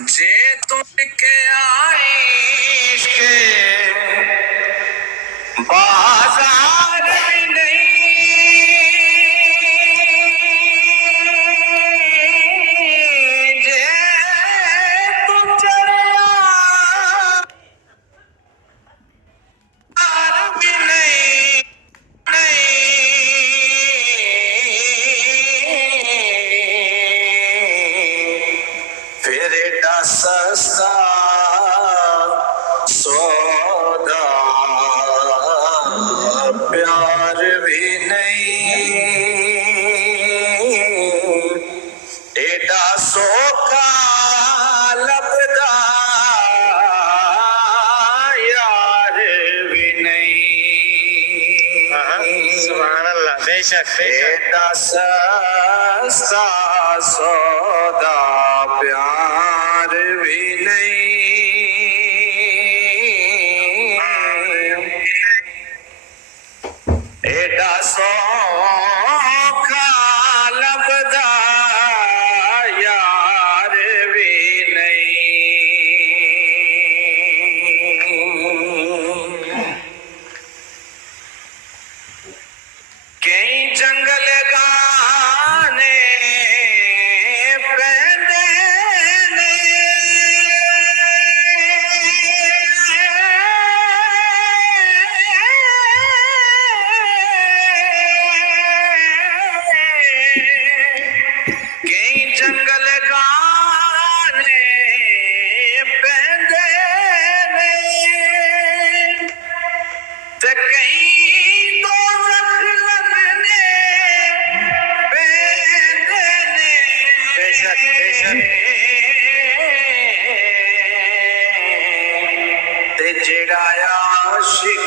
जे तुम के आईश के बाजार में नहीं, जे तुम चढ़िया भी नहीं, फिर एडा सस्ता सौदा प्यार भी नहीं, एडा सोखा लभदा यार भी नहीं। सुभान अल्लाह। बेशक एडा सस्ता सौदा प्यार भी नहीं, एडा सौखा लभदा यार भी नहीं। कई जंगल गाने पैंदे ने, कई जंगल गाने पैंदे ने, ते कई दोज़ख लगने पैंदे ने। बेशक ते जेड़ा आशिक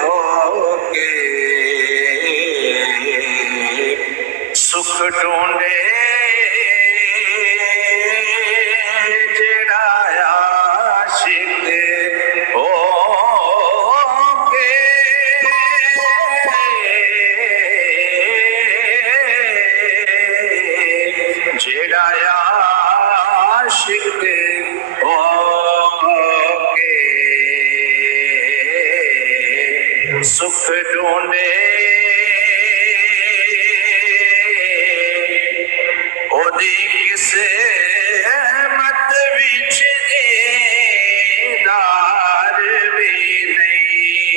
हो के सुख ढूंढे, जेड़ा आशिक हो के जेड़ा आशिक हो के सुख ढूंढे, ओदी किसे मत विच दीदार भी नहीं,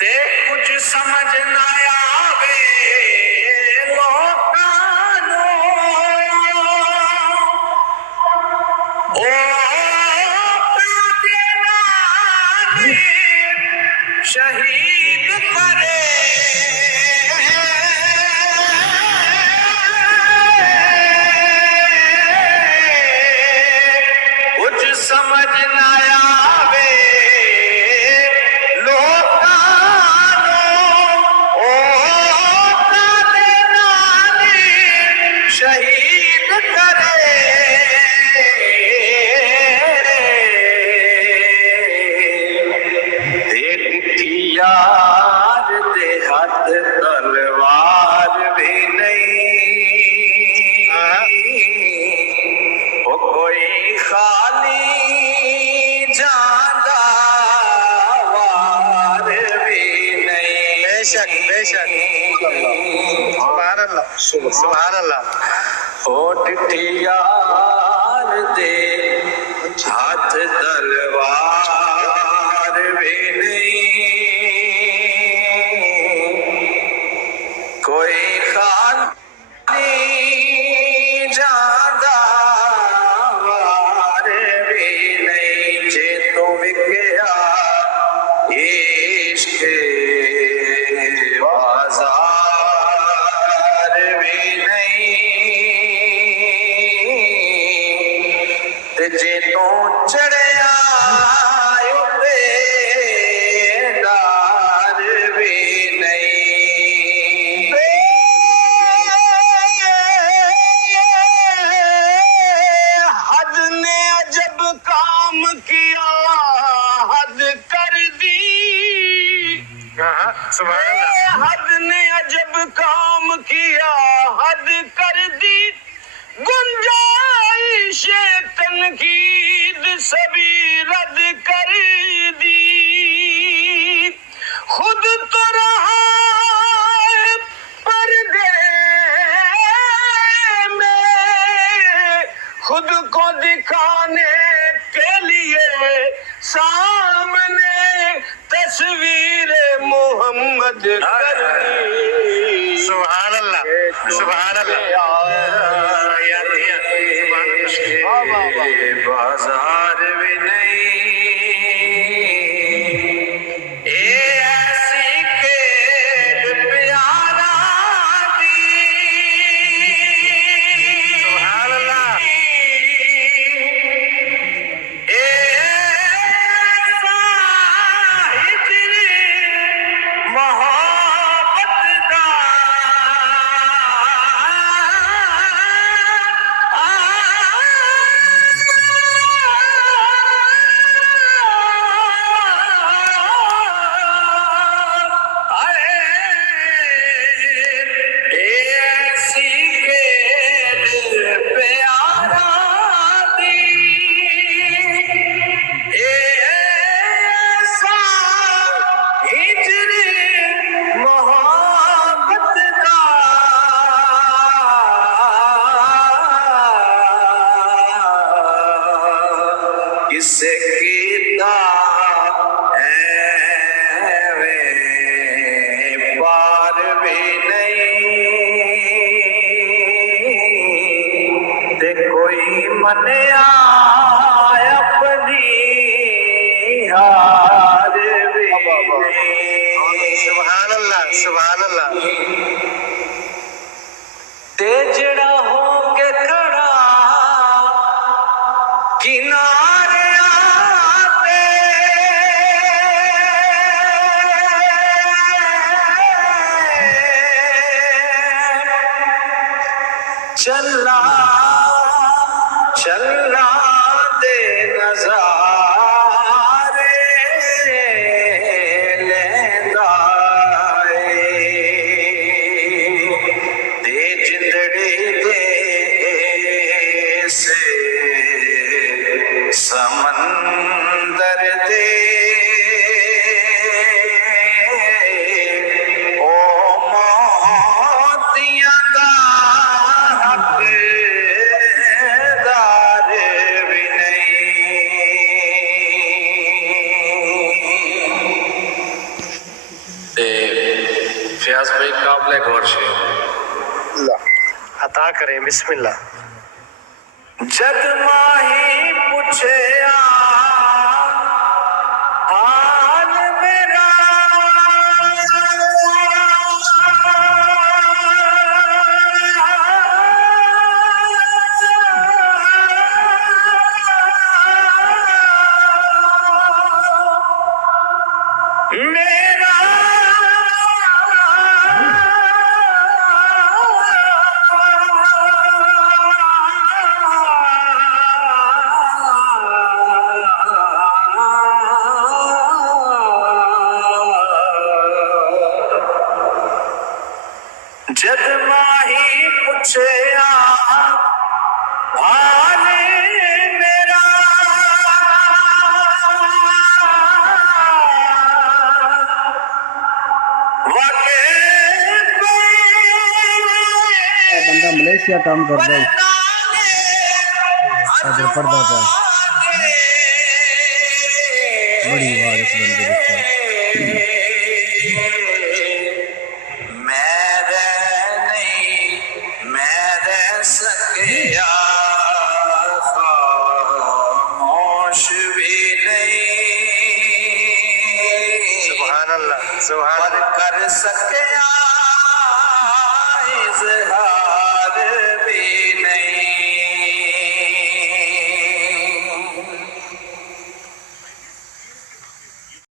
ते कुछ समझ ना आवे लोकां नूं, ओ काके नाल शहीद करे, कुछ समझ ना आवे लोकां नूं, ओ काके नाल शहीद करे। देखी यार दे हाथ तलवार भी नहीं, ओ कोई खाली जादा वार भी नहीं। बेशक सुभान अल्लाह सुभान अल्लाह। ओ डिठी यार दे हाथ तलवार भी नहीं, कोई खाली जादा वार भी नहीं, जे तू विकया इश्क बाजार भी नहीं, ते जे तू चढ़िया दार भी नहीं। हद ने अजब काम किया, हद कर दी, सुभान अल्लाह। हद ने अजब काम किया, हद कर दी, गुंजाइश तनकीद सभी रद्द कर दी, खुद तो रहा है पर्दे में, खुद को दिखाने के लिए सामने तस्वीर मोहम्मद कर दी। सुभान अल्लाह, सुभान अल्लाह। बाजार भी नहीं, ऐसी के प्यारा दी। सुभान अल्लाह। ऐसा हिजर मोहब्बत का ऐसी के दिल पे आराधी, ऐसा हिजर मोहब्बत का किसे कीता है पार भी नहीं, ते कोई मनिया अपनी हार भी नहीं। सुभान अल्लाह, सुभान अल्लाह। ते जड़ा हो के खड़ा किनारे आते, चला चला दे नजारे लेंदा दे जिंदड़ी दे से समंदर दे ओ मोतियां दा हकदार भी नहीं। ते फयाज भाई काबले गौर से अल्लाह अता करें। बिस्मिल्लाह। जद माही पूछे हाल मेरा, मेरा जद माही पूछे हाल मेरा, बंदा मलेशिया काम करता है इधर पढ़ता था। बड़ी बात इस बंदे की। मैं रह सकिया खामोश भी नहीं, सुभान अल्लाह, सुभान पर कर सकिया इज़हार